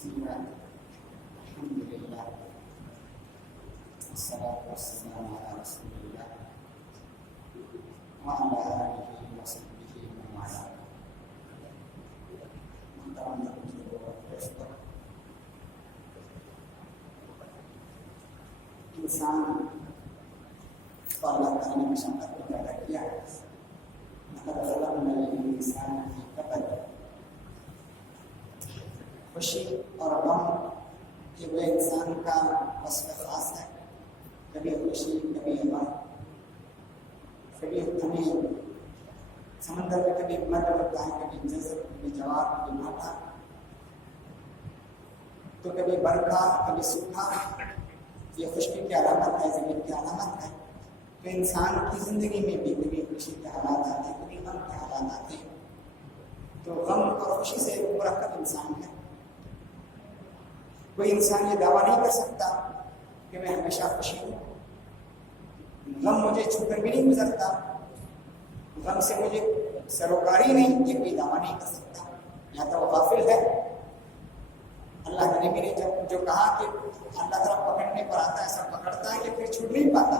بسم الله الحمد لله والصلاة والسلام على رسول الله وعلى آله وصحبه ومن والاه. محترم دوستو، انسان کو اللہ تعالیٰ نے مشقت کو پیدا کیا ہے. لقد خلقنا الانسان في كبد. خوشی اور غم یہ وہ انسان کا وصف خاص ہے. کبھی خوشی کبھی غم، کبھی ہمیں سمندر میں کبھی مد ہوتا ہے، کبھی جزر، کبھی جواب، کبھی ماٹا، تو کبھی برکھا کبھی سوکھا. یہ خشکی کی علامت ہے، زمین کی علامت ہے. تو انسان کی زندگی میں بھی کبھی خوشی کے حالات آتے ہیں، کبھی غم کے حالات آتے ہیں. تو غم اور خوشی سے ایک مرکب انسان ہے. کوئی انسان یہ دعویٰ نہیں کر سکتا کہ میں ہمیشہ خوشی ہوں. غم مجھے چھو کر بھی نہیں گزرتا، غم سے مجھے سروکاری نہیں، یہ کوئی دعویٰ نہیں کر سکتا. یا تو وہ غافل ہے. اللہ کے نبی نے جو کہا کہ اللہ تعالیٰ پکڑنے پر آتا ہے، ایسا پکڑتا ہے کہ پھر چھوٹ نہیں پاتا.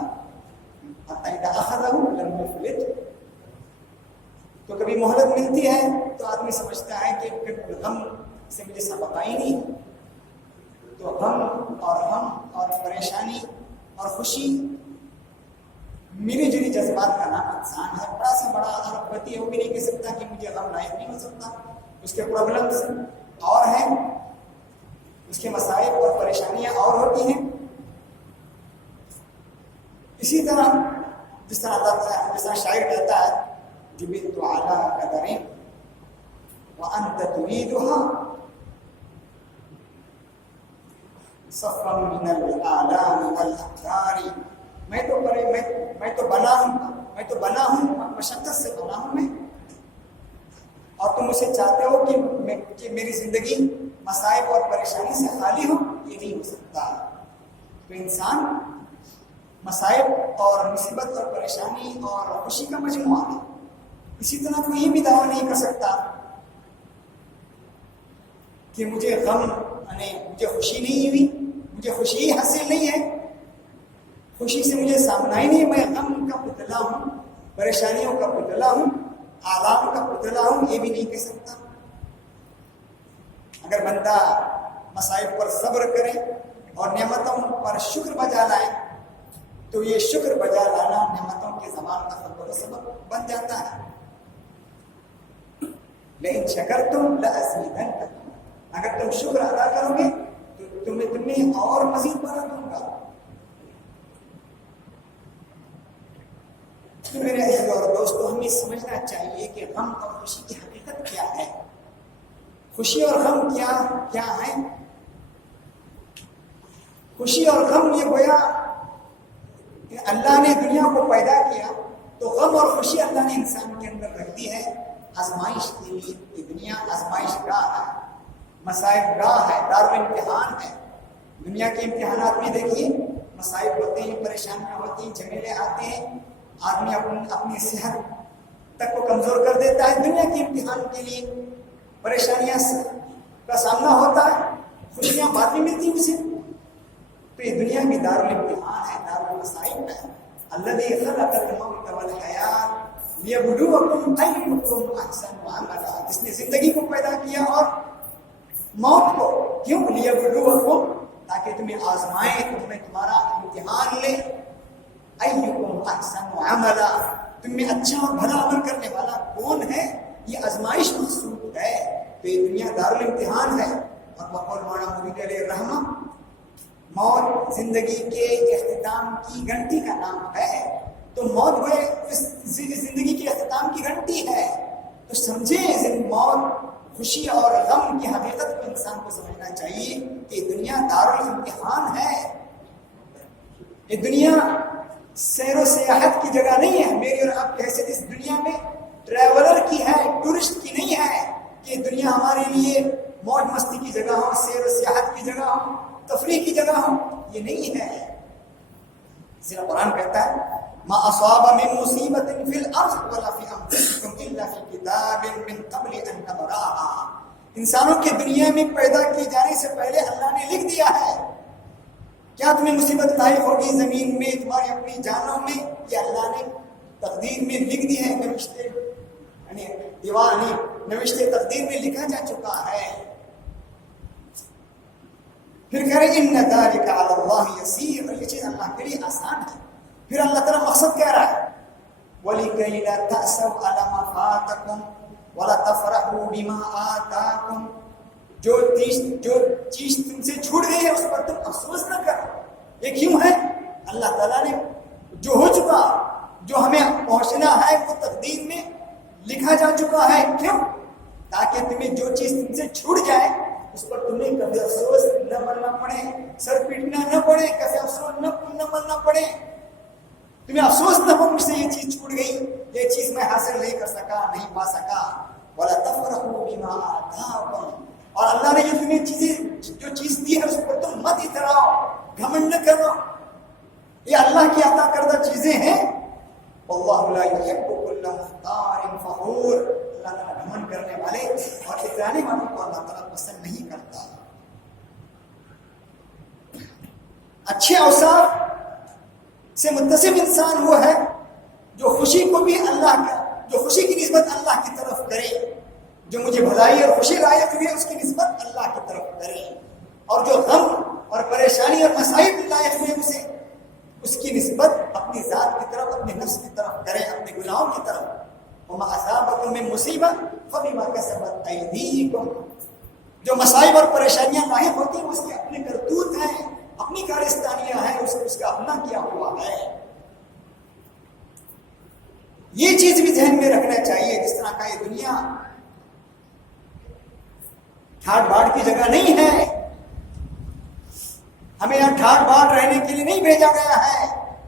تو کبھی مہلت ملتی ہے تو آدمی سمجھتا ہے کہ پھر غم سے مجھے سبق ہی نہیں. تو غم اور پریشانی اور خوشی ملی جلی جذبات کا نام انسان ہے. بڑا سے بڑا اربپتی وہ بھی نہیں کہہ سکتا کہ مجھے غم لائق نہیں ہو سکتا. اس کے پرابلمس اور ہیں، اس کے مسائل اور پریشانیاں اور ہوتی ہیں. اسی طرح جس طرح شاعر کہتا ہے جبت علی قدر وانت تريدها صفا من الآلام والاقدار. میں تو بنا ہوں مشقت سے بنا ہوں میں، اور تم اسے چاہتے ہو کہ میری زندگی مصائب اور پریشانی سے خالی ہو. یہ نہیں ہو سکتا. تو انسان مصائب اور مصیبت اور پریشانی اور خوشی کا مجموعہ ہے. اسی طرح کوئی یہ بھی دعویٰ نہیں کر سکتا کہ مجھے خوشی نہیں ہوئی، مجھے خوشی حاصل نہیں ہے، خوشی سے مجھے سامنا ہی نہیں، میں غم کا پتلا ہوں، پریشانیوں کا پتلا ہوں، آلام کا پتلا ہوں. یہ بھی نہیں کہہ سکتا. اگر بندہ مصائب پر صبر کرے اور نعمتوں پر شکر بجا لائے تو یہ شکر بجا لانا نعمتوں کے زمان کا خبر سبب بن جاتا ہے. لیکن شکرتم لأزیدنکم، اگر تم شکر ادا کرو گے تو تمہیں اور مزید بڑھا دوں گا. تو میرے عزیز اور دوستو، ہمیں سمجھنا چاہیے کہ غم اور خوشی کی حقیقت کیا ہے. خوشی اور غم کیا ہے؟ خوشی اور غم یہ گویا کہ اللہ نے دنیا کو پیدا کیا تو غم اور خوشی اللہ نے انسان کے اندر رکھ دی ہے آزمائش کے لیے. یہ دنیا آزمائش گاہ ہے، مصائب گاہ ہے، دارالامتحان ہے. دنیا کے امتحانات میں دیکھیے مصائب ہوتے ہیں، پریشانیاں ہوتی ہیں، جھمیلے آتے ہیں، آدمی اپنی صحت تک کو کمزور کر دیتا ہے. دنیا کے امتحان کے لیے پریشانیاں کا سامنا ہوتا ہے، خوشیاں بعد میں ملتی اسے. تو یہ دنیا کی دارالامتحان ہے، دارالمصائب ہے. الذی خلق الموت والحیات لیبلوکم ایکم احسن عملا. جس نے زندگی کو پیدا کیا اور موت کو، کیوں؟ لیبلوکم، تاکہ تمہیں آزمائے، تمہارا امتحان لے. ایکم احسن عملا، تم میں اچھا اور بھلا عمل کرنے والا کون ہے؟ یہ آزمائش مقصود ہے. تو یہ دنیا دارالامتحان ہے. اور بقول مولانا مرید علیہ الرحمہ، موت زندگی کے اختتام کی گھنٹی کا نام ہے. تو موت وہ زندگی کے اختتام کی گھنٹی ہے. تو سمجھیں موت، خوشی اور غم کی حقیقت کو انسان کو سمجھنا چاہیے کہ دنیا دارالامتحان ہے. یہ دنیا سیر و سیاحت کی جگہ نہیں ہے. میری اور آپ کی حیثیت اس دنیا میں ٹریولر کی ہے، ٹورسٹ کی نہیں ہے. کہ دنیا ہمارے لیے موج مستی کی جگہ ہو، سیر و سیاحت کی جگہ ہو، تفریح کی جگہ ہو. یہ نہیں ہے. سیدھا قرآن کہتا ہے ما اصاب من مصیبت فی الارض ولا فی انفسکم الا فی کتاب من قبل ان نبرأها. انسانوں کی دنیا میں پیدا کیے جانے سے پہلے اللہ نے لکھ دیا ہے. کیا تمہیں مصیبت لاحق ہوگی زمین میں تمہاری اپنی جانوں میں؟ یہ اللہ نے تقدیر میں لکھ دی ہے. نوشتے یعنی دیوانی نوشتے تقدیر میں لکھا جا چکا ہے. پھر کہہ رہے ان ذالک علی اللہ یسیر، اور یہ چیز اللہ کے لیے آسان ہے. پھر اللہ تعالیٰ مقصد کہہ رہا ہے وَلِكَيْ لَا تَأْسَوْا عَلَى مَا فَاتَكُمْ وَلَا تَفْرَحُوا بِمَا آتَاكُمْ. جو چیز تم سے چھوٹ گئی ہے اس پر تم افسوس نہ کرو. یہ کیوں ہے؟ اللہ تعالیٰ نے جو ہو چکا، جو ہمیں پہنچنا ہے وہ تقدیر میں لکھا جا چکا ہے. کیوں؟ تاکہ تمہیں جو چیز تم سے چھوٹ جائے اس پر تمہیں کبھی افسوس نہ مرنا پڑے، سر پیٹنا نہ پڑے، کبھی افسوس نہ مرنا پڑے. تمہیں افسوس نہ ہو مجھ سے یہ چیز چھوٹ گئی، یہ چیز میں حاصل نہیں کر سکا، نہیں پا سکا. وَلَا تَفْرَحُوا بِمَا آتَاكُمْ، اور اللہ نے جو تمہیں جو چیز دی ہے اس پر تم مت اتراؤ، گھمنڈ نہ کرو. یہ اللہ کی عطا کردہ چیزیں ہیں. وَاللَّهُ لَا يُحِبُّ كُلَّ مُخْتَالٍ فَخُورٍ، اللہ تعالیٰ گھمنڈ کرنے والے اور اترانے والوں کو اللہ تعالیٰ پسند نہیں کرتا. اچھے اوصاف سے متصف انسان وہ ہے جو خوشی کو بھی اللہ کا، جو خوشی کی نسبت اللہ کی طرف کرے، جو مجھے بھلائی اور خوشی لائق ہوئی ہے اس کی نسبت اللہ کی طرف کرے، اور جو غم اور پریشانی اور مصائب لائق ہوئے اسے اس کی نسبت اپنی ذات کی طرف، اپنے نفس کی طرف کرے، اپنے گناہوں کی طرف. وما اصابکم من مصیبۃ فبما کسبت ایدیکم، جو مصائب اور پریشانیاں لاحق ہوتی ہیں اس کے اپنے کرتوت ہیں، اپنی کارستانیاں ہیں، اس کا اپنا کیا ہوا ہے. یہ چیز بھی ذہن میں رکھنا چاہیے. جس طرح کا یہ دنیا ٹھاٹ باٹ کی جگہ نہیں ہے، ہمیں یہاں ٹھاٹ باٹ رہنے کے لیے نہیں بھیجا گیا ہے.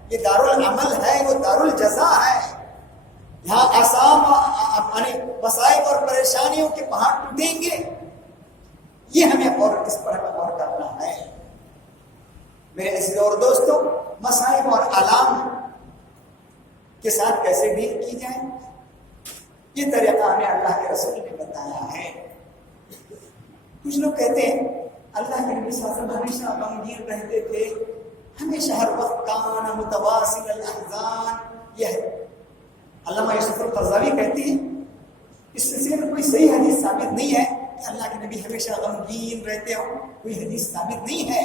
یہ دارالعمل ہے، وہ دارالجزا ہے. یہاں آسام مصائب اور پریشانیوں کے پہاڑ ٹوٹیں گے. یہ ہمیں اور اس پر ہمیں غور کرنا ہے. میرے عزیز اور دوستوں، مصائب اور آلام کے ساتھ کیسے ڈیل کی جائے، یہ طریقہ ہمیں اللہ کے رسول نے بتایا ہے. کچھ لوگ کہتے ہیں اللہ کے نبی صلی اللہ علیہ وسلم ہمیشہ غمگین رہتے تھے، ہمیشہ ہر وقت کان متواصل الاحزان. یہ ہے علامہ یوسف القرضاوی کہتے ہیں اس سلسلے میں کوئی صحیح حدیث ثابت نہیں ہے کہ اللہ کے نبی ہمیشہ غمگین رہتے ہوں، کوئی حدیث ثابت نہیں ہے.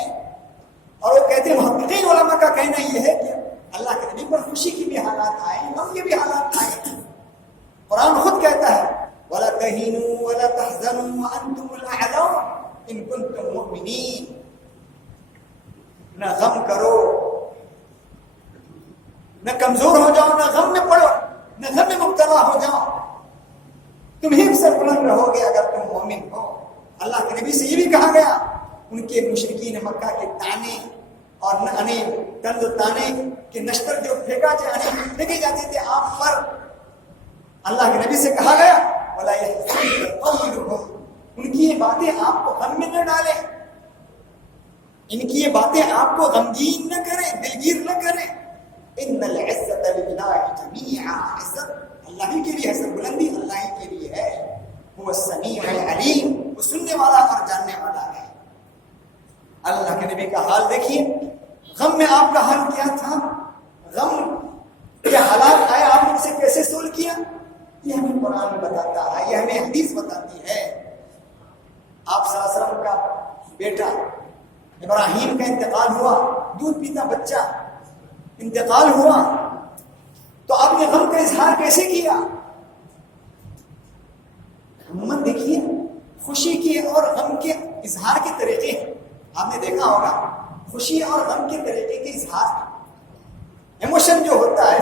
اور وہ کہتے ہیں محققین علماء کا کہنا یہ ہے کہ اللہ کے نبی پر خوشی کی بھی حالات آئے، غم کے بھی حالات آئے. قرآن خود کہتا ہے وَلَا تَهِنُوا وَلَا تَحْزَنُوا وَأَنْتُمُ الْأَعْلَوْنَ إِن كُنتُم مُؤْمِنِينَ. نہ غم کرو، نہ کمزور ہو جاؤ، نہ غم میں پڑو، نہ غم میں مبتلا ہو جاؤ، تم ہی سے بلند رہو گے اگر تم مومن ہو. اللہ کے نبی سے یہ بھی کہا گیا، ان کے مشرکین مکہ کے تانے اور طنز و تانے کے نشتر جو پھینکے جاتے تھے آپ پر، اللہ کے نبی سے کہا گیا وَلَا يَحْزُنكَ قَوْلُهُمْ، ان کی یہ باتیں آپ کو غم میں نہ ڈالیں، ان کی یہ باتیں آپ کو غمگین نہ کریں، دلگیر نہ کریں. ان العزت للہ جمیعا، عزت اللہ ہی کے لیے ہے، سب بلندی اللہ ہی کے لیے ہے. وہ السمیع العلیم، وہ سننے والا اور جاننے والا ہے. اللہ کے نبی کا حال دیکھیے، غم میں آپ کا حال کیا تھا، غم کے حالات آئے، آپ نے اسے کیسے سول کیا، یہ ہمیں قرآن بتاتا ہے، یہ ہمیں حدیث بتاتی ہے. آپ صلی اللہ علیہ وسلم کا بیٹا ابراہیم کا انتقال ہوا، دودھ پیتا بچہ انتقال ہوا، تو آپ نے غم کا اظہار کیسے کیا؟ عموماً دیکھیے خوشی کے اور غم کے اظہار کے طریقے ہیں. آپ نے دیکھا ہوگا خوشی اور غم کے طریقے کے اظہار، ایموشن جو ہوتا ہے،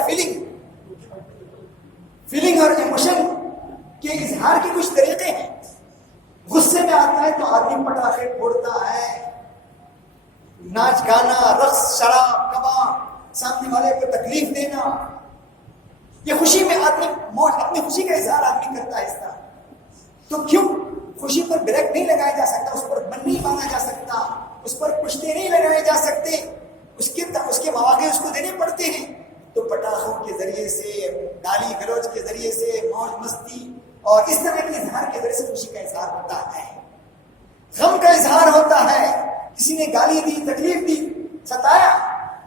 فیلنگ اور ایموشن کے اظہار کے کچھ طریقے ہیں. غصے میں آتا ہے تو آدمی پٹاخے پھوڑتا ہے، ناچ گانا، رقص، شراب، کباب، سامنے والے کو تکلیف دینا. یہ خوشی میں آدمی اپنی خوشی کا اظہار آدمی کرتا ہے اس طرح. تو کیوں خوشی پر بریک نہیں لگایا جا سکتا، اس پر بن نہیں مانا جا سکتا، اس پر پشتے نہیں لگائے جا سکتے، اس کے مواقع اس کو دینے پڑتے ہیں. تو پٹاخوں کے ذریعے سے، گالی گلوچ کے ذریعے سے، موج مستی اور اس طرح کے اظہار کے ذریعے سے خوشی کا اظہار ہوتا ہے. غم کا اظہار ہوتا ہے. کسی نے گالی دی، تکلیف دی، ستایا،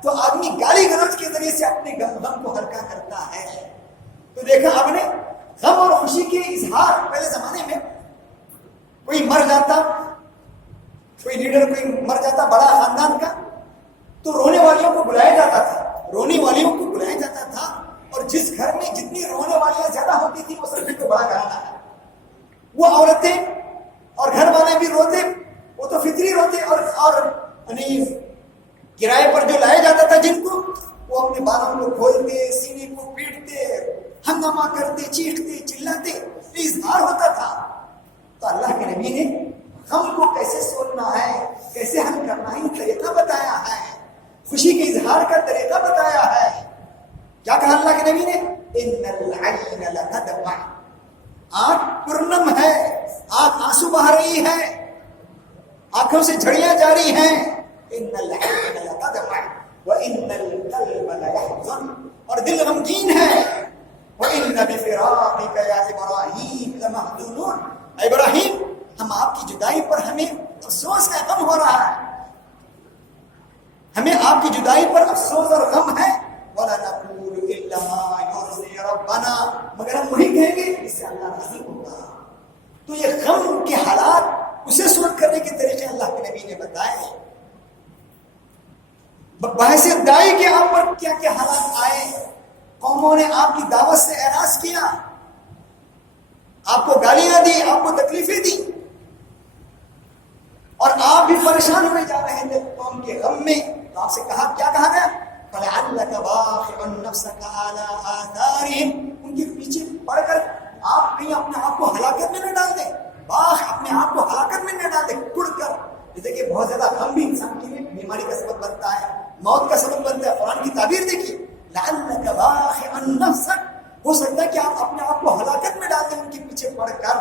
تو آدمی گالی گلوچ کے ذریعے سے اپنے غم کو ہلکا کرتا ہے. تو دیکھا آپ نے غم اور خوشی کے اظہار. پہلے زمانے میں کوئی مر جاتا، کوئی لیڈر کوئی مر جاتا بڑا خاندان کا، تو رونے والیوں کو بلایا جاتا تھا. رونے والیوں کو بلایا جاتا تھا، اور جس گھر میں جتنی رونے والیاں زیادہ ہوتی تھی وہ سب سے بڑا گھرانا ہے. وہ عورتیں اور گھر والے بھی روتے، وہ تو فطری روتے. اور کرائے پر جو لایا جاتا تھا جن کو، وہ اپنے بالوں کو کھولتے، سینے کو پیٹتے، ہنگامہ کرتے، چیختے، چلاتے. یہ اظہار ہوتا تھا. تو اللہ کے نبی نے غم کو کیسے سولنا ہے، کیسے حل کرنا ہے، طریقہ بتایا ہے. خوشی کے اظہار کا طریقہ بتایا ہے. کیا کہا اللہ کے نبی نے؟ ان العین لتدمع، آنکھ پرنم ہے، آنکھ آنسو بہا رہی ہے، آنکھوں سے جھڑیاں جاری ہیں. ان العین لتدمع وان القلب ليحزن، اور دل غمگین ہے. وان بفراقك يا ابراہیم لمحزونون، ابراہیم ہم آپ کی جدائی پر ہمیں افسوس ہے، غم ہو رہا ہے. ہمیں آپ کی جدائی پر افسوس اور غم ہے. وَلَنَقُولُ إِلَّا مَا يُرْضِي رَبَّنَا، مگر ہم وہی کہیں گے اس سے اللہ راضی ہوگا. تو یہ غم کے حالات، اسے سلوک کرنے کے طریقے اللہ کے نبی نے بتائے. بحث دائی کے آپ پر کیا کیا حالات آئے. قوموں نے آپ کی دعوت سے اعراض کیا، آپ کو گالیاں دی، آپ کو تکلیفیں دی، اور آپ بھی پریشان ہوئے جا رہے تھے قوم کے غم میں. تو آپ سے کہا، کیا کہا گیا؟ فَلَعَلَّكَ بَاخِعٌ نَفْسَكَ عَلَىٰ آثَارِهِمْ، ان کے پیچھے پڑھ کر آپ کہیں اپنے آپ کو ہلاکت میں نہ ڈال دیں. باخ، اپنے آپ کو ہلاکت میں نہ ڈال دیں، ٹوڑ کر. جیسے کہ بہت زیادہ غم بھی انسان کے لیے بیماری کا سبب بنتا ہے، موت کا سبب بنتا ہے. قرآن کی تعبیر دیکھیے، لَعَلَّكَ بَاخِعٌ نَفْسَكَ، ہو سکتا ہے کہ آپ اپنے آپ کو ہلاکت میں ڈال دیں ان کے پیچھے پڑھ کر.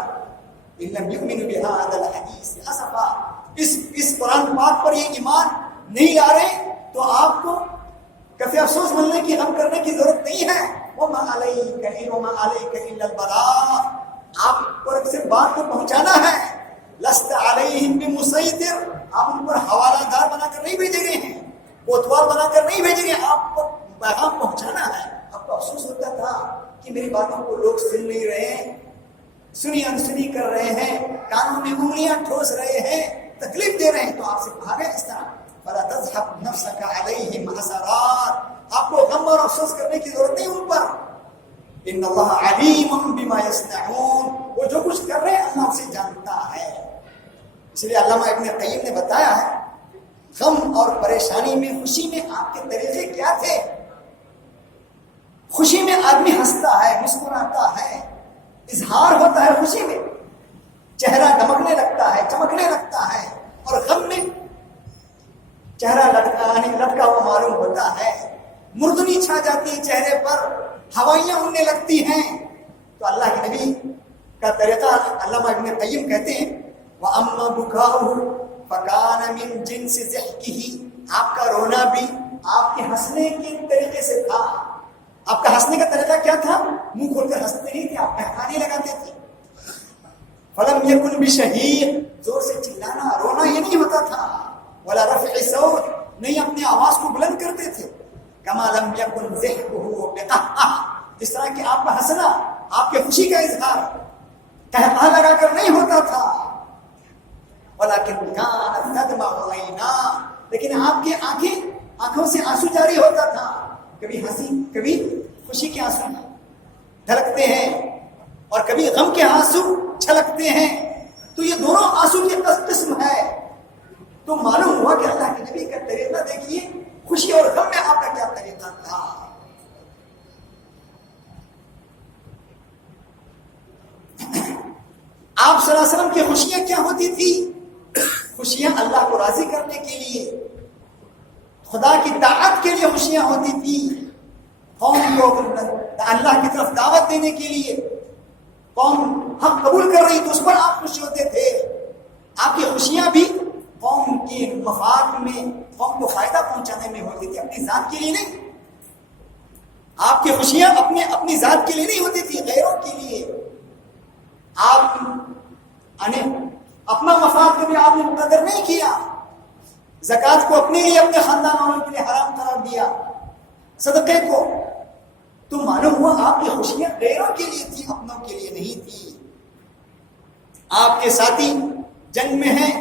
إِن لَمْ يُؤْمِنُوا بِهَٰذَا الْحَدِيثِ أَسَفًا، اس قرآن پاک پر یہ ایمان نہیں لا رہے تو آپ کو کفی افسوس ملنے کی، غم کرنے کی ضرورت نہیں ہے. وَمَا عَلَيْكَ إِلَّا الْبَلَاغُ، آپ پر صرف بات کو پہنچانا ہے. لَسْتَ عَلَيْهِمْ بِمُسَيْطِرٍ، آپ ان پر حوالہ دار بنا کر نہیں بھیجے گئے ہیں، کوتوال بنا کر نہیں بھیجے گئے، آپ کو پیغام پہنچانا ہے. آپ کو افسوس ہوتا تھا کہ میری باتوں کو لوگ سن نہیں رہے ہیں، سنی انسنی کر رہے ہیں، کانوں میں انگلیاں ٹھوس رہے ہیں، تکلیف دے رہے ہیں. تو آپ سے کہا گیا اس طرح، فَلَا تَذْهَبْ نَفْسَكَ عَلَيْهِمْ حَسَرَاتٍ، آپ کو غم اور افسوس کرنے کی ضرورت نہیں ان پر. ان اللہ علیم بما یصنعون، وہ جو کچھ کر رہے ہیں اللہ سے جانتا ہے. اس لیے علامہ ابن قیم نے بتایا ہے غم اور پریشانی میں، خوشی میں آپ کے طریقے کیا تھے. خوشی میں آدمی ہنستا ہے، مسکراتا ہے، اظہار ہوتا ہے. خوشی میں چہرہ دمکنے لگتا ہے، چمکنے لگتا ہے، اور غم میں چہرہ لٹکا ہوا معلوم ہوتا ہے، مردنی چھا جاتی ہے چہرے پر، ہوائیاں اڑنے لگتی ہیں. تو اللہ کے نبی کا طریقہ، علامہ ابن قیم کہتے ہیں، وَأَمَّا بُكَاؤُهُ فَكَانَ مِن جِنسِ ضِحْكِهِ، آپ کا رونا بھی آپ کے ہنسنے کے طریقے سے تھا. آپ کا ہنسنے کا طریقہ کیا تھا؟ منہ کھول کر ہنستے نہیں تھے، آپ مہکانے لگاتے تھے. فَلَمْ يَكُنْ بِشَهِيقٍ، زور سے چلانا رونا یہ نہیں ہوتا تھا. وَلَا رَفْعِ صَوْتٍ، نہیں اپنے آواز کو بلند کرتے تھے. كَمَا لَمْ يَكُنْ ضِحْكُهُ بِقَهْقَهٍ، جس طرح کہ آپ کا ہنسنا، آپ کے خوشی کا اظہار قہقہ لگا کر نہیں ہوتا تھا. وَلَكِنْ كَانَتْ تَدْمَعُ عَيْنَاهُ، لیکن آپ کی آنکھوں سے آنسو جاری ہوتا تھا. کبھی ہنسی، کبھی خوشی کے آنسو ڈھلکتے ہیں، اور کبھی غم کے آنسو چھلکتے ہیں. تو یہ دونوں آنسو کی قسم ہے. تو معلوم ہوا کہ اللہ کے نبی کا طریقہ دیکھیے، خوشی اور غم میں آپ کا کیا طریقہ تھا. آپ صلی اللہ علیہ وسلم کی خوشیاں کیا ہوتی تھی؟ خوشیاں اللہ کو راضی کرنے کے لیے، خدا کی طاعت کے لیے خوشیاں ہوتی تھی. قوم کو اللہ کی طرف دعوت دینے کے لیے، قوم حق قبول کر رہی تو اس پر آپ خوش ہوتے تھے. آپ کی خوشیاں بھی قوم کے مفاد میں، قوم کو فائدہ پہنچانے میں ہوتی تھی، اپنی ذات کے لیے نہیں. آپ کی خوشیاں اپنی ذات کے لیے نہیں ہوتی تھی، غیروں کے لیے. یعنی اپنا مفاد کبھی آپ نے مقدر نہیں کیا، زکوٰۃ کو اپنے لیے اپنے خاندان والوں کے لیے حرام قرار دیا، صدقے کو تو معلوم ہوا آپ کی خوشیاں غیروں کے لیے تھی، اپنوں کے لیے نہیں تھی۔ آپ کے ساتھی جنگ میں ہیں،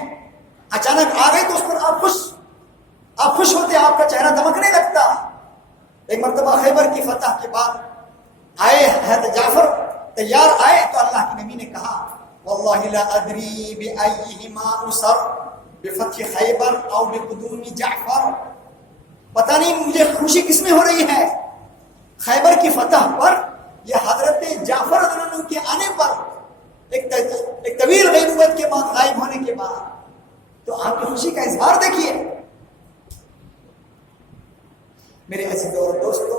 اچانک آ گئے تو اس پر آپ خوش ہوتے، آپ کا چہرہ دمکنے لگتا۔ ایک مرتبہ خیبر کی فتح کے بعد آئے حضرت جعفر تیار آئے تو اللہ کے نبی نے کہا واللہ لا ادری بأیہما اسر بفتح خیبر او بقدوم جعفر، پتہ نہیں مجھے خوشی کس میں ہو رہی ہے، خیبر کی فتح پر یا حضرت جعفر رضی اللہ عنہ کے آنے پر، ایک طویل غیبوبت کے بعد، غائب ہونے کے بعد۔ تو آپ کی خوشی کا اظہار دیکھیے۔ میرے عزیز اور دوستو،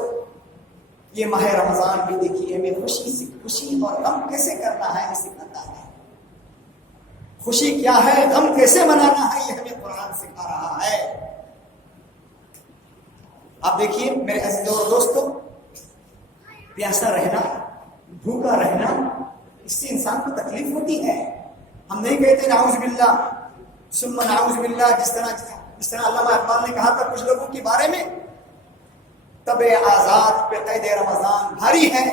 یہ ماہ رمضان بھی دیکھیے ہمیں خوشی اور غم کیسے کرنا ہے یہ سکھاتا ہے۔ خوشی کیا ہے، غم کیسے منانا ہے، یہ ہمیں قرآن سکھا رہا ہے۔ آپ دیکھیے میرے عزیز اور دوستو، پیاسا رہنا، بھوکا رہنا، اس سے انسان کو تکلیف ہوتی ہے۔ ہم نہیں کہتے نعوذ باللہ ثم نعوذ باللہ، جس طرح علامہ اقبال نے کہا تھا کچھ لوگوں کے بارے میں، تب آزاد پہ قید رمضان بھاری ہے،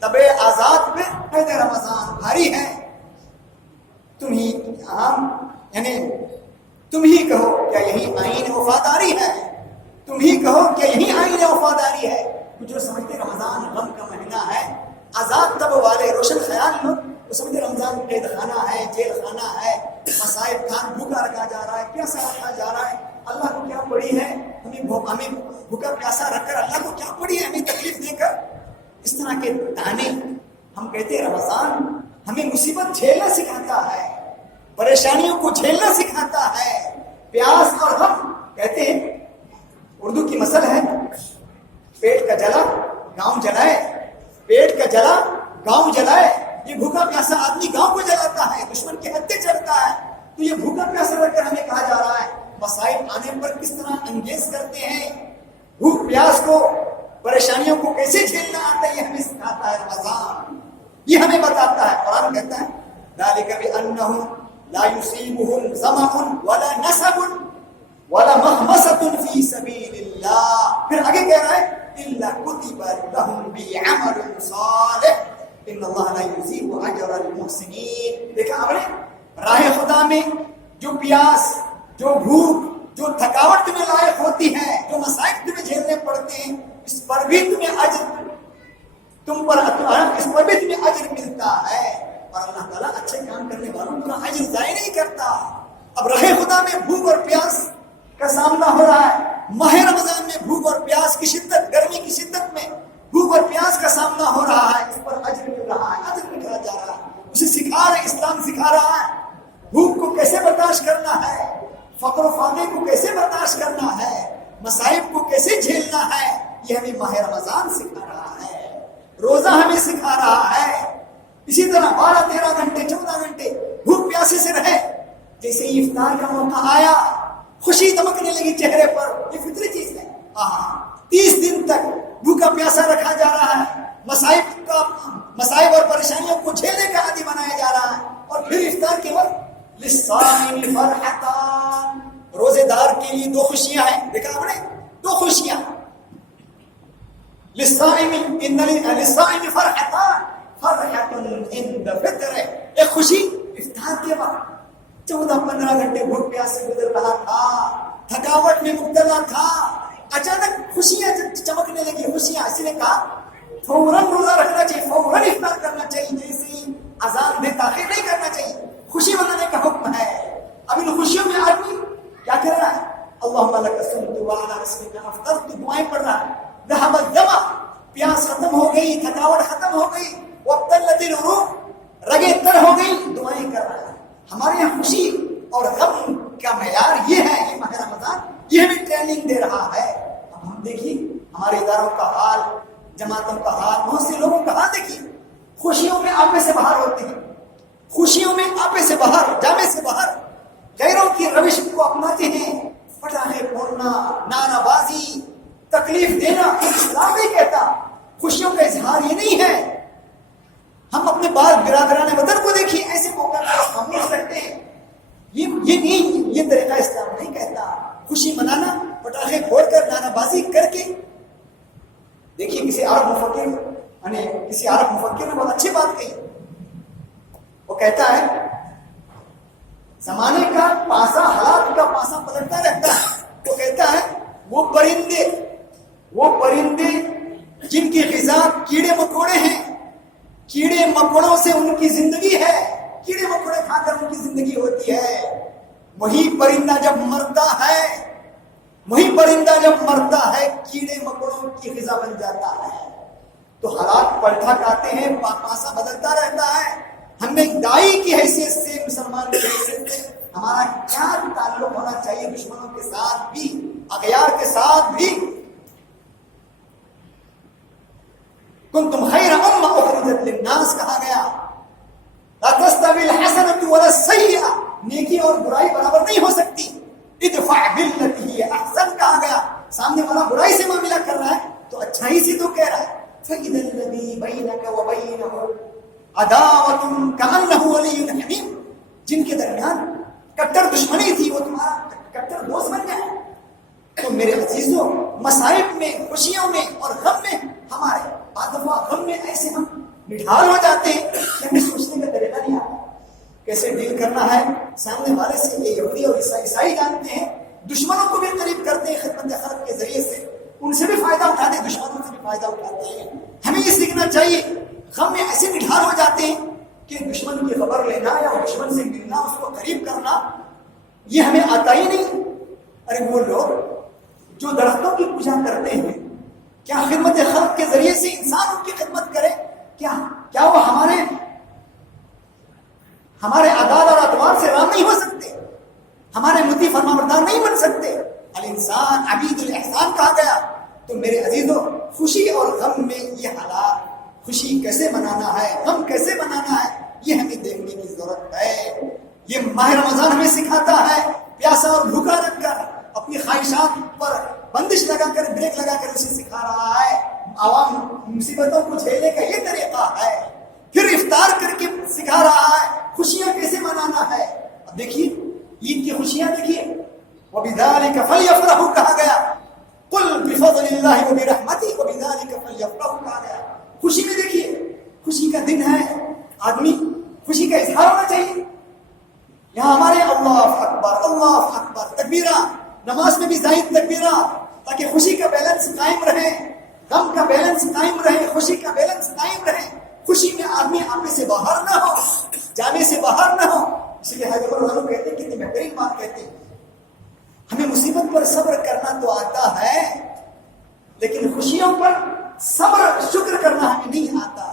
تب آزاد پہ قید رمضان بھاری ہے، تم ہی کہو کیا یہی آئین وفاداری ہے، تم ہی کہو کیا یہی آئین وفاداری ہے۔ جو سمجھتے رمضان غم کا مہینہ ہے، آزاد تب والے روشن خیال لوگ وہ سمجھتے رمضان قید خانہ ہے، جیل خانہ ہے، مصائب خان بھوکا رکھا جا رہا ہے، پیاسا رکھا جا رہا ہے، اللہ کو کیا پڑی ہے، ہمیں بھوکا پیاسا رکھ کر اللہ کو کیا پڑی ہے ہمیں تکلیف دے کر، اس طرح کے تانے۔ ہم کہتے ہیں رمضان ہمیں مصیبت جھیلنا سکھاتا ہے، پریشانیوں کو جھیلنا سکھاتا ہے، پیاس اور غم۔ کہتے ہیں اردو کی مثل ہے، پیٹ کا جلا گاؤں جلائے، پیٹ کا جلا گاؤں جلائے۔ یہ بھوکا پیاسا آدمی گاؤں کو جلاتا ہے، دشمن کے ہتھے چڑھتا ہے، تو یہ بھوکا پیاسا رکھ کر ہمیں کہا جا رہا ہے مسائل آنے پر کس طرح انگیز کرتے ہیں، بھوک پیاس کو، پریشانیوں کو کیسے جھیلنا آتا ہے، یہ ہمیں سکھاتا ہے رمضان، یہ ہمیں بتاتا ہے۔ قرآن کہتا ہے ذالک بأنہم لا یصیبہم ظمأ ولا نصب ولا مخمصة فی سبیل اللہ، پھر آگے کہہ رہا ہے الا کتب لہم بعمل صالح ان اللہ لا یضیع اجر المحسنین۔ دیکھا آپ نے، راہ خدا میں جو پیاس، جو بھوک، جو تھکاوٹ تمہیں لائق ہوتی ہے، جو مسائل تمہیں جھیلنے پڑتے ہیں، اس پر بھی تمہیں اجر ملتا ہے، اور اللہ تعالیٰ اچھے کام کرنے والوں کا اجر ضائع نہیں کرتا۔ اب راہ خدا میں بھوک اور پیاس کا سامنا ہو رہا ہے، ماہ رمضان میں بھوک اور پیاس کی شدت، گرمی کی شدت میں بھوک اور پیاس کا سامنا ہو رہا ہے، اس پر اجر مل رہا ہے، اجر ملا جا رہا ہے، اسے سکھا رہے، اسلام سکھا رہا ہے بھوک کو کیسے برداشت کرنا ہے، فقر و فاقے کو کیسے برداشت کرنا ہے، مصائب کو کیسے جھیلنا ہے، یہ ہمیں ماہ رمضان سکھا رہا ہے، روزہ ہمیں سکھا رہا ہے۔ اسی طرح 12-13 گھنٹے 14 گھنٹے بھوک پیاسے سے رہے، جیسے ہی افطار کا موقع آیا خوشی دمکنے لگی چہرے پر، یہ فطری چیز ہے۔ 30 دن تک بھوکا پیاسا رکھا جا رہا ہے، مصائب اور پریشانیوں کو جھیلنے کا عادی بنایا جا رہا ہے، اور پھر افطار کے وقت للصائم فرحتان، روزے دار کے لیے 2 خوشیاں ہیں۔ دیکھا آپ نے، 2 خوشیاں، للصائم فرحتان، فرحۃ عند فطر، ایک خوشی افطار کے وقت 14-15 گھنٹے بھوک پیاس سے گزر رہا تھا، تھکاوٹ میں مبتلا تھا، اچانک خوشیاں چمکنے لگی، خوشیاں۔ اسی نے کہا فوراً روزہ رکھنا چاہیے، فوراً افطار کرنا چاہیے، جیسے ہی اذان دے تاخیر نہیں کرنا چاہیے، خوشی منانے کا حکم ہے۔ اب ان خوشیوں میں آدمی کیا کر رہا ہے، اللہم لک صمت وعلی رزقک افطرت، دعائیں پڑھ رہا ہے، ذهب الظمأ، پیاس ختم ہو گئی، تھکاوٹ ختم ہو گئی، وابتلت العروق، رگیں تر ہو گئی، دعائیں کر رہا ہے۔ ہمارے یہاں خوشی اور غم کا معیار یہ ہے، یہ ماہ رمضان یہ ہمیں ٹریننگ دے رہا ہے۔ اب ہم دیکھیے ہمارے اداروں کا حال، جماعتوں کا حال، بہت سے لوگوں کا حال دیکھیے، خوشیوں میں آپے سے باہر ہوتے ہیں، خوشیوں میں آپے سے باہر، جامے سے باہر، غیروں کی روش کو اپناتے ہیں، پٹاخے پھوڑنا، نعرہ بازی، تکلیف دینا، اسلام نہیں کہتا۔ خوشیوں کا اظہار یہ نہیں ہے ہم اپنے برادران وطن کو دیکھیے ایسے موقع پر خاموش رکھتے ہیں. یہ طریقہ اسلام نہیں کہتا. خوشی منانا پٹاخے پھوڑ کر نعرہ بازی کر کے. دیکھیے کسی عرب مفکر نے بہت اچھی بات کہی. وہ کہتا ہے زمانے کا پاسا حالات کا پاسا پلٹتا رہتا ہے. وہ کہتا ہے وہ پرندے جن کی غذا کیڑے مکوڑے ہیں, کیڑے مکوڑوں سے ان کی زندگی ہے, کیڑے مکوڑے کھا کر ان کی زندگی ہوتی ہے. وہی پرندہ جب مرتا ہے کیڑے مکوڑوں کی غذا بن جاتا ہے. تو حالات پلٹا کھاتے ہیں, پاسا بدلتا رہتا ہے. ہمیں دائی کی حیثیت سے, مسلمان کی حیثیت سے ہمارا کیا تعلق ہونا چاہیے دشمنوں کے ساتھ بھی, اغیار کے ساتھ بھی. کنتم خیر امہ اخرجت للناس کہا گیا. لا تستوی الحسنۃ ولا السیئۃ, نیکی اور برائی برابر نہیں ہو سکتی. ادفع باللتی ہی احسن کہا گیا. سامنے والا برائی سے معاملہ کر رہا ہے تو اچھائی سے تو کہہ رہا ہے. فإذا الذی بینک وبینہ عداوۃ کأنہ ولی حمیم, جن کے درمیان کٹر دشمنی تھی وہ تمہارا کٹر دوست بن گیا. تو میرے عزیزوں, مصائب میں, خوشیوں میں اور غم میں ہمارے آدفع غم میں ایسے ہم نڈھال ہو جاتے ہیں کہ ہمیں سوچنے کا طریقہ نہیں آتا کیسے ڈیل کرنا ہے سامنے والے سے. یہ یہودی اور عیسائی جانتے ہیں, دشمنوں کو بھی قریب کرتے ہیں خدمت خلق کے ذریعے سے, ان سے بھی فائدہ اٹھاتے ہیں, دشمنوں سے بھی فائدہ اٹھاتے ہیں. ہمیں یہ سیکھنا چاہیے. غم میں ایسے نڈھال ہو جاتے ہیں کہ دشمن کی خبر لینا یا دشمن سے ملنا, اس کو قریب کرنا, یہ ہمیں آتا ہی نہیں. ارے وہ لوگ جو درختوں کی پوجا کرتے ہیں, کیا خدمت خلق کے ذریعے سے انسان ان کی خدمت کرے؟ کیا وہ ہمارے عداد اور اعتبار سے رام نہیں ہو سکتے, ہمارے مطیع فرمانبردار نہیں بن سکتے؟ الانسان عبید الاحسان کہا گیا. تو میرے عزیزوں, خوشی اور غم میں یہ حالات, خوشی کیسے منانا ہے, غم کیسے منانا ہے, یہ ہمیں دیکھنے کی ضرورت ہے. یہ ماہ رمضان ہمیں سکھاتا ہے پیاسا اور بھوکا رکھ کر اپنی خواہشات پر بندش لگا کر, بریک لگا کر اسے سکھا رہا ہے. عوام مصیبتوں کو جھیلنے کا یہ طریقہ ہے. پھر افطار کر کے سکھا رہا ہے خوشیاں کیسے منانا ہے. اب دیکھیے عید کی خوشیاں دیکھیے. وَبِذَلِكَ فَلْيَفْرَحُوا کہا گیا. قُلْ بِفَضْلِ اللَّهِ وَبِرَحْمَتِهِ وَبِذَلِكَ فَلْيَفْرَحُوا کہا گیا. خوشی میں دیکھیے, خوشی کا دن ہے, آدمی خوشی کا اظہار ہونا چاہیے. یہاں ہمارے اللہ اکبر تکبیرہ, نماز میں بھی زائد تکبیرہ, تاکہ خوشی کا بیلنس قائم رہے, غم کا بیلنس قائم رہے, خوشی کا بیلنس قائم رہے. خوشی میں آدمی آپے سے باہر نہ ہو, جانے سے باہر نہ ہو. اس لیے حضرت عمر کہتے ہیں, کتنی بہترین بات کہتے ہیں, ہمیں مصیبت پر صبر کرنا تو آتا ہے, لیکن خوشیوں پر صبر شکر کرنا ہمیں نہیں آتا.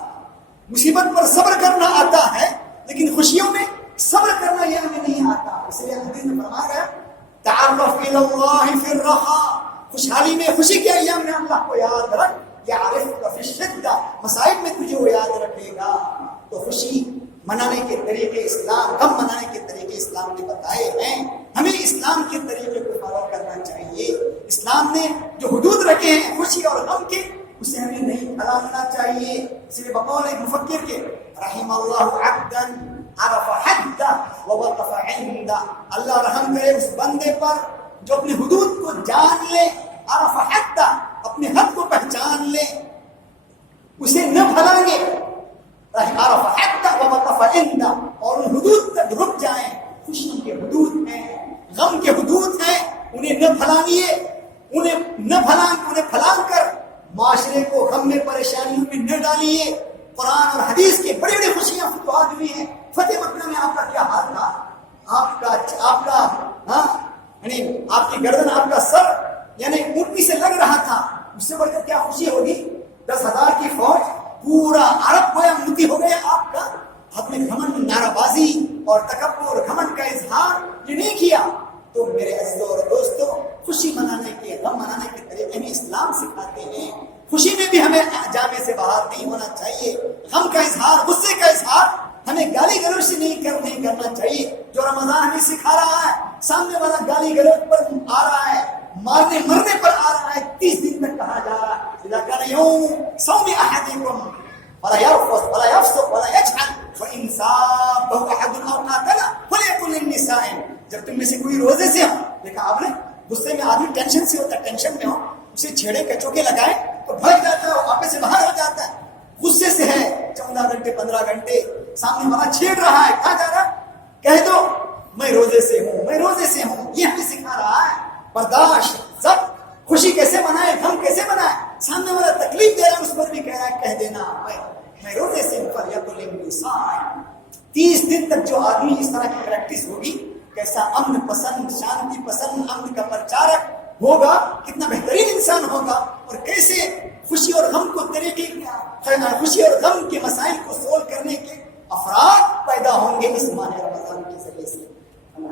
مصیبت پر صبر کرنا آتا ہے, لیکن خوشیوں میں صبر کرنا یہ ہمیں نہیں آتا. اس لیے حدیث میں فرمایا گیا تعرف الی اللہ فی الرخاء, خوشحالی میں, خوشی کے ایام میں اللہ کو یاد رکھ. یعرفک فی الشدہ, مصائب میں تجھے وہ یاد رکھے گا. تو خوشی منانے کے طریقے اسلام, غم منانے کے طریقے اسلام نے بتائے ہیں. ہمیں اسلام کے طریقے کو فالو کرنا چاہیے. اسلام نے جو حدود رکھے ہیں خوشی اور غم کے, اسے ہمیں نہیں پھیلانا چاہیے. اس لیے بقول ایک مفکر کے, رحم اللہ عبدا عرف حدہ ووقف عندہ, اللہ رحم کرے اس بندے پر جو اپنے حدود کو جان لے, عرف حدہ, اپنے حد کو پہچان لے, اسے نہ بھلائیں. عرف حدہ ووقف عندہ, اور ان حدود تک رک جائیں. خوشی کے حدود ہیں, غم کے حدود ہیں, انہیں نہ پھلانیے, انہیں پھلان کر معاشرے کو غم میں, پریشانیوں میں نہ ڈالیے. قرآن اور حدیث کے بڑی بڑی خوشیاں فتوحات ہوئی ہیں. فتح مکہ میں آپ کا کیا حال تھا؟ آپ کی گردن, آپ کا سر یعنی اونٹنی سے لگ رہا تھا. اس سے بڑھ کر کیا خوشی ہوگی؟ 10,000 کی فوج, پورا عرب گویا موتی ہو گیا آپ کا. آپ نے گھمنڈ, نعرہ بازی اور تکبر, گھمنڈ کا اظہار یہ نہیں کیا. تو میرے عزیزوں اور دوستوں, خوشی منانے کے, غم منانے کے طریقے ہمیں اسلام سکھاتے ہیں. خوشی میں بھی ہمیں جامے سے باہر نہیں ہونا چاہیے. غم کا اظہار, غصے کا اظہار ہمیں گالی گلوچ سے نہیں کرنا چاہیے. جو رمضان ہمیں سکھا رہا ہے, سامنے والا گالی گلوچ پر آ رہا ہے, مارنے مرنے پر آ رہا ہے, 30 دن تک کہا جا رہا ہے اذا کان یوم صوم احدکم ولا يرفث ولا يفسق ولا يجهل فإن صابه أحد أو قاتل فليكن إني صائم. جب تم میں سے کوئی روزے سے ہو، دیکھا آپ نے غصے میں آدمی ٹینشن سے ہوتا ہے، ٹینشن میں ہو اسے چھیڑے کچوکے لگائے تو بھگ جاتا ہے، آپے سے باہر ہو جاتا ہے. غصے سے ہے 14 گھنٹے 15 گھنٹے سامنے والا چھیڑ رہا ہے، کہاں جا رہا کہہ دو میں روزے سے ہوں، میں روزے سے ہوں. یہ ہمیں سکھا رہا ہے برداشت، سب خوشی کیسے منائے، غم کیسے منائے. سامنے والا تکلیف دے رہا ہے اس پر بھی کہہ رہا ہے کہہ دینا میں روزے سے ہوں. فَلْيَقُلْ صَائِمٌ. 30 دن تک جو آدمی اس طرح کی پریکٹس ہوگی، کیسا امن پسند، شانتی پسند، امن کا پرچارک ہوگا، کتنا بہترین انسان ہوگا، اور کیسے خوشی اور غم کو طریقے خوشی اور غم کے مسائل کو سولو کرنے کے افراد پیدا ہوں گے اس ماہ رمضان کے ذریعے سے. اللہ